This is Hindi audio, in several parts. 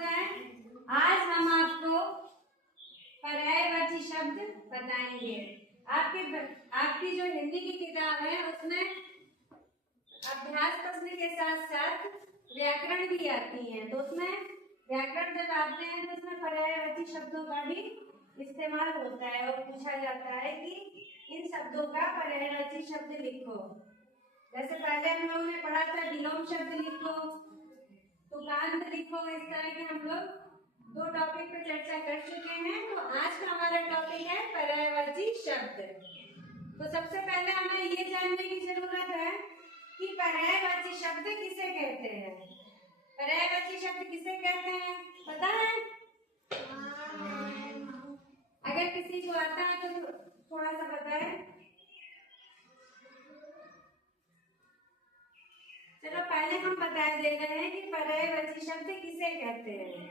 जाए। आज हम आपको पर्यायवाची शब्द बताएंगे। आपकी जो हिंदी की किताब है उसमें अभ्यास प्रश्न के साथ साथ व्याकरण भी आती है, तो उसमें व्याकरण जब आते हैं तो उसमें पर्यायवाची शब्दों का भी इस्तेमाल होता है और पूछा जाता है कि इन शब्दों का पर्यायवाची शब्द लिखो। जैसे पहले हम लोगों ने पढ़ा था विलोम शब्द लिखो, तुकांत लिखो। इस तरह के हम लोग 2 टॉपिक पर चर्चा कर चुके हैं। तो आज का हमारा टॉपिक है पर्यायवाची शब्द। तो सबसे पहले हमें ये जानने की जरूरत है कि पर्यायवाची शब्द किसे कहते हैं। पर्यायवाची शब्द किसे कहते हैं पता है? अगर किसी को आता है तो थोड़ा सा बताएं। चलो पहले हम बता दे रहे हैं कि पर्यायवाची शब्द किसे कहते हैं।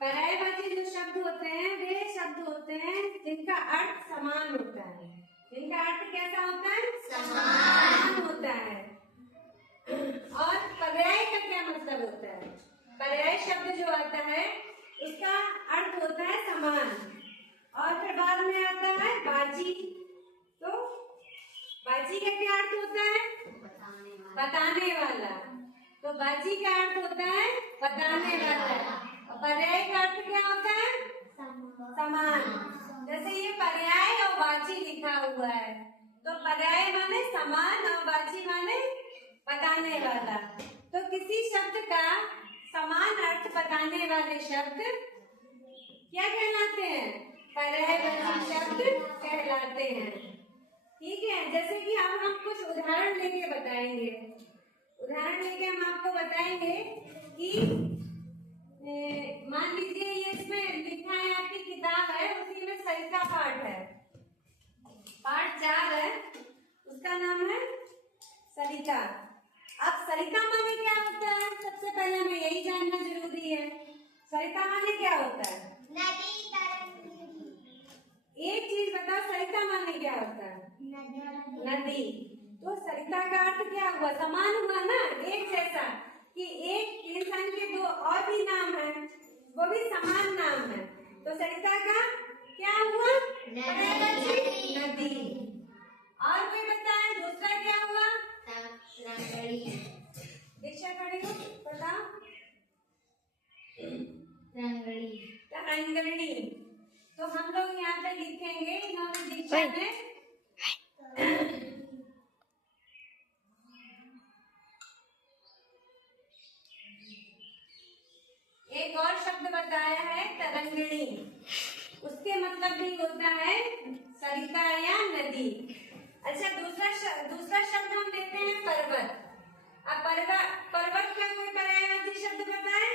पर्यायवाची जो शब्द होते हैं वे शब्द होते हैं जिनका अर्थ समान होता है। जिनका अर्थ कैसा होता है? समान होता है। और पर्याय का क्या मतलब होता है? पर्याय शब्द जो आता है उसका अर्थ होता है समान। और फिर बाद में आता है वाची। तो वाची का क्या अर्थ होता है? बताने वाला। तो वाची का अर्थ होता है बताने वाला। और पर्याय का अर्थ क्या होता है? समान। जैसे ये पर्याय और वाची लिखा हुआ है, तो पर्याय माने समान और वाची माने बताने वाला। तो किसी शब्द का समान अर्थ बताने वाले शब्द क्या कहलाते हैं? पर्यायवाची शब्द कहलाते हैं। ठीक है, जैसे कि अब हम कुछ उदाहरण लेके बताएंगे। उदाहरण लेके हम आपको बताएंगे कि मान लीजिए ये इसमें लिखा है, आपकी किताब है उसी में सरिता पाठ है, पाठ 4 है, उसका नाम है सरिता। अब सरिता माने क्या होता है? सबसे पहले हमें यही जानना जरूरी है। सरिता माने क्या होता है? नदी। एक चीज बताओ, सरिता माने क्या होता है? नदी। तो सरिता का अर्थ क्या हुआ? समान हुआ ना, एक जैसा। कि एक इंसान के 2 और भी नाम है, वो भी समान नाम है। तो सरिता का क्या हुआ? नदी। और कोई बताए दूसरा क्या हुआ? दीक्षा खड़ी हो बताओ। तरंगणी। तो हम लोग यहाँ पे लिखेंगे इन्होंने दीक्षा में एक और शब्द बताया है तरंगिणी। उसके मतलब भी होता है सरिता या नदी। अच्छा, दूसरा शब्द हम लेते हैं पर्वत। अब पर्वत का कोई पर्यायवाची शब्द बताए?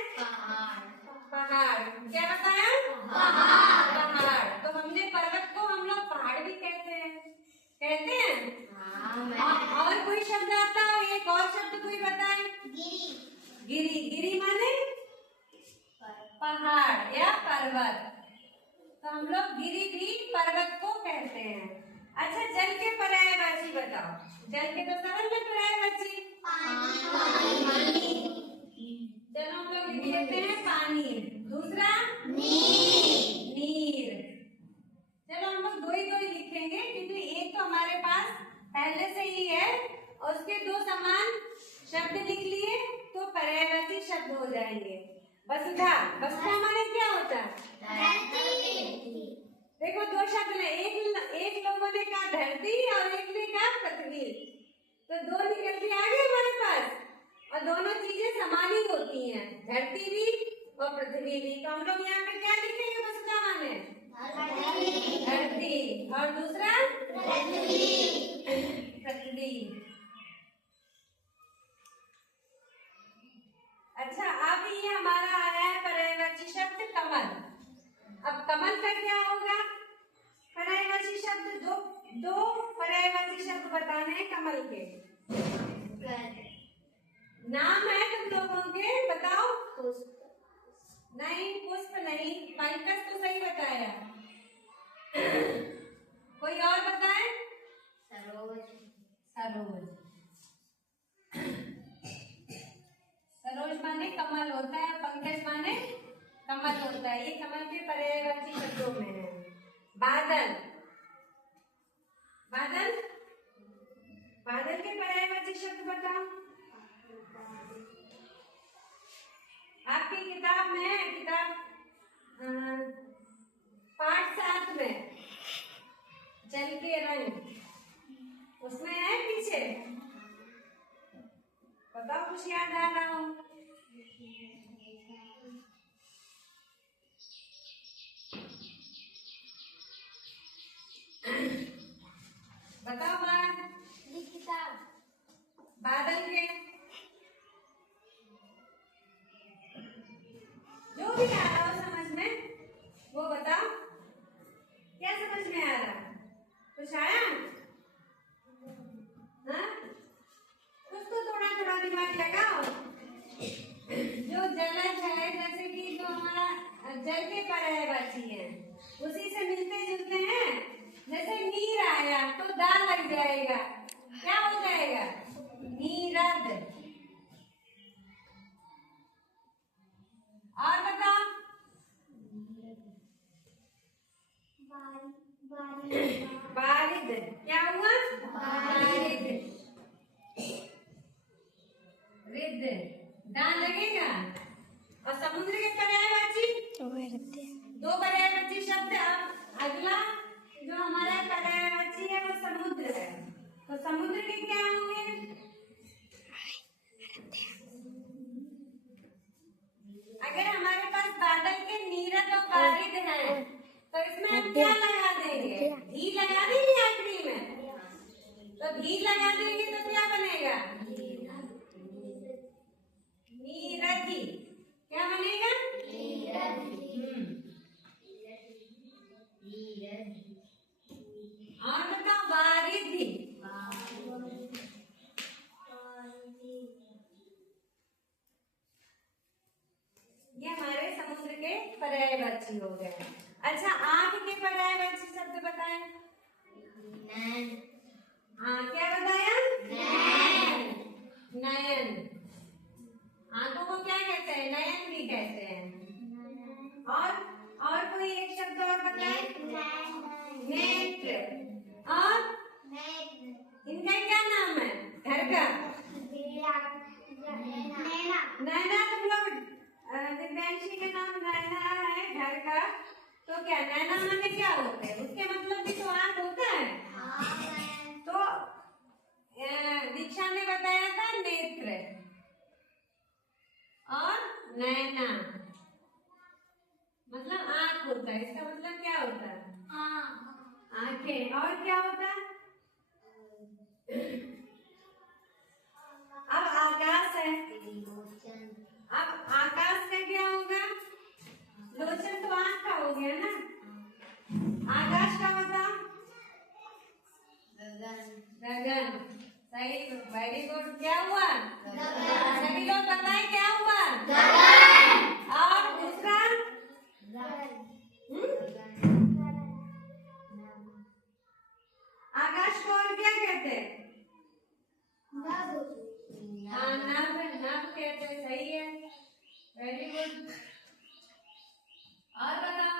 पहाड़। क्या बताया? पहाड़। तो हमने पर्वत को हम लोग पहाड़ भी कहते हैं। कहते हैं? और कोई शब्द आता है? एक और शब्द कोई बताए? गिरी। गिरी माने पहाड़ या पर्वत। तो हम लोग गिरी भी पर्वत को कहते हैं। अच्छा, जल के पर्यायवाची बताओ। जल के तो सरल में पर्यायवाची पानी। चलो हम लोग लिख लेते हैं पानी। दूसरा नीर। चलो हम लोग 2 ही लिखेंगे क्योंकि एक तो हमारे पास पहले से ही है और उसके 2 समान शब्द लिख लिए तो पर्यायवाची शब्द हो जाएंगे। वसुधा। वसुधा माने क्या होता है? देखो 2 शब्द ने, एक लोगों ने कहा धरती और एक ने कहा पृथ्वी। तो 2 निकल के आ गए हमारे पास और दोनों चीजें समान ही होती हैं, धरती भी और पृथ्वी भी। तो हम लोग यहाँ पे क्या लिखेंगे? वसुधा माने धरती और दूसरा पृथ्वी। अच्छा, अब ये हमारा आया है पर्यायवाची शब्द कमल। अब कमल का क्या होगा? पर्यायवाची शब्द 2 पर्यायवाची शब्द बताने हैं कमल के। नाम है तुम लोगों के, बताओ। नहीं, पुष्प नहीं, पंकज तो सही बताया। कोई और बताए? सरोज। सरोज माने कमल होता है, पंकज माने होता है, ये कमल के पर्यायवाची शब्दों में है। बादल, बादल, बादल के पर्यायवाची शब्द बताओ। आपकी किताब में है, किताब पाठ 7 में जल के रंग, उसमें है पीछे, बताओ कुछ याद आ रहा हो। बताओ बात, किताब बादल के जो भी आ रहा हो समझ में वो बताओ। क्या समझ में आ रहा, कुछ आया? हाँ, कुछ तो थोड़ा थोड़ा दिमाग लगाओ। जो जलज है, जैसे कि जो हमारा जल के पर्यायवाची है, उसी से मिलते जुलते हैं। जैसे नीर आया तो दा लग जाएगा, क्या हो जाएगा? नीरद। और बताओ, बारिद, क्या हुआ? बारिद। रिद, दान लगेगा। और समुद्र के पर्यायवाची दो पर्यायवाची शब्द। अब अगला जो हमारा पर्यायवाची है वो समुद्र है, तो समुद्र के क्या होंगे? अगर हमारे पास बादल के नीरद और बारिद है तो इसमें हम क्या लगा देंगे? धी लगा देंगे आखिरी में। तो धी लगा देंगे तो क्या बनेगा? नीरदी। क्या बनेगा? और बताओ, बारिदी। ये हमारे समुद्र के पर्यायवाची हो गए। अच्छा, आंख के पर्यायवाची शब्द बताएं। हाँ, क्या बताया? नयन। आंखों को क्या कहते हैं? नयन भी कहते हैं। और कोई एक शब्द और बताएं। नेत्र। और इनका क्या नाम है घर का? नैना। तुम लोग दिव्यांशी का नाम नैना है घर का, तो क्या नैना माने क्या होते हैं? उसके मतलब भी तो आंख होता है। तो दीक्षा ने बताया था नेत्र और नैना मतलब आंख होता है। इसका मतलब क्या होता है? आंखें। और क्या होता है? अब आकाश है, अब आकाश का क्या होगा? लोचन तो आंख का हो गया ना। आकाश का बताओ। गगन। सही, वेरी गुड। क्या हुआ? सभी लोग बताएं क्या हुआ? और दूसरा? आकाश को और क्या कहते हैं? हाँ, नभ। नभ कहते हैं, सही है, वेरी गुड। और बताओ।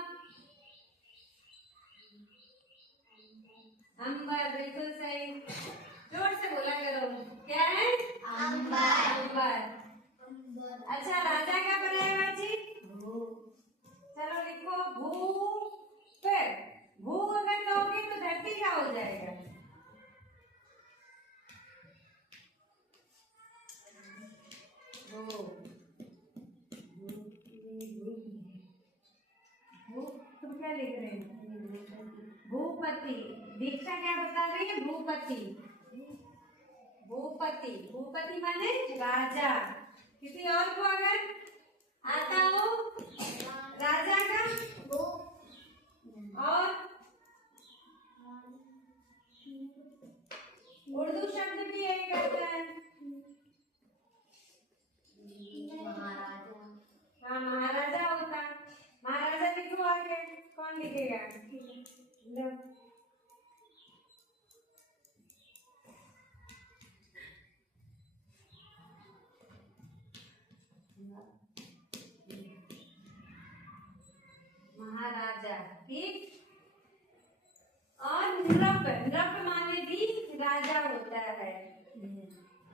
अंबर, बिल्कुल सही। जोर से बोला करो। क्या है? अंबर। अंबर। अच्छा, राजा का पर्यायवाची? चलो लिखो। भूप। भू अगर कहोगे तो धरती का हो जाएगा। तुम क्या लिख रहे हो? भूपति। दीक्षा क्या बता रही है? भूपति। भूपति। भूपति माने राजा। किसी और को अगर आता हो राजा का? और उर्दू शब्द भी यही करता है। हाँ, महाराजा होता। महाराजा लिखो आगे। कौन लिखेगा? ठीक। और नृप, नृप माने भी राजा होता है।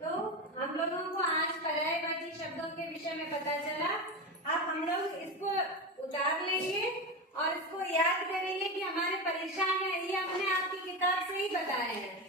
तो हम लोगों को आज पर्यायवाची शब्दों के विषय में पता चला। अब हम लोग इसको उतार लेंगे और इसको याद करेंगे कि हमारे परीक्षा में ये हमने आपकी किताब से ही बताए हैं।